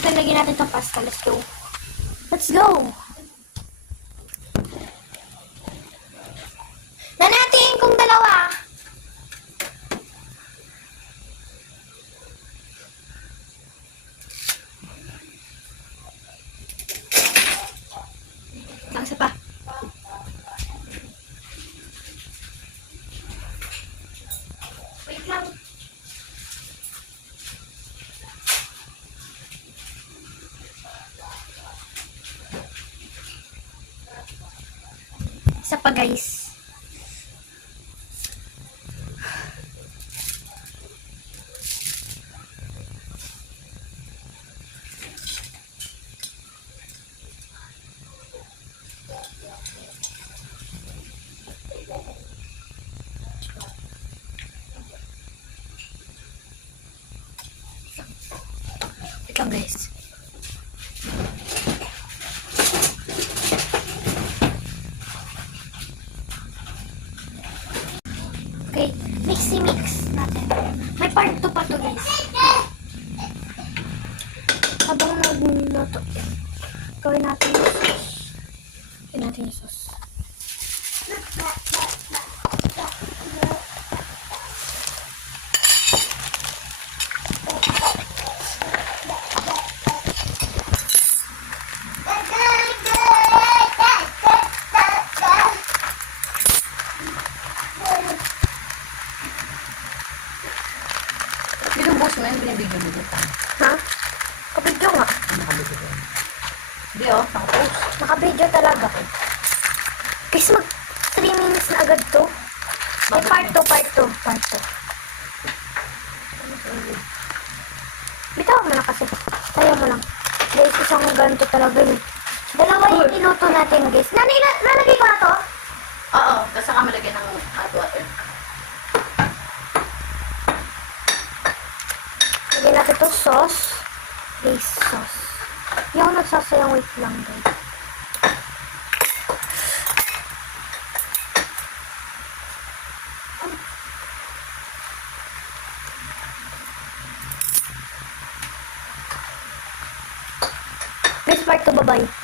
Siyempre, lagyan natin itong pasta. Let's go. Let's go! Na natin kung dalawa. Isa pa. Wait lang. Isa pa, guys. Ito, guys. Okay, mix natin. May part 2 pa to, guys. Habang nagluto, gawin natin yung sauce. Gawin natin yung sauce. Binubos mo yung binibigyan mo dito. Ha? Nakabidyo nga. Nakabigyan mo. Hindi oh, nakapost. Nakabidyo talaga. Guys, mag 3 minutes na agad to. May part 2. Bitaw mo na kasi. Tayo mo lang. Guys, isang ganito talaga yun. Dalawa yung niluto natin, guys. Lalagay ko na to? Oo, tapos saka malagyan ng hot water. Lagyan natin itong sauce. Base sauce. Yung nagsasayang, wait lang, guys. Guys, part 2, bye-bye.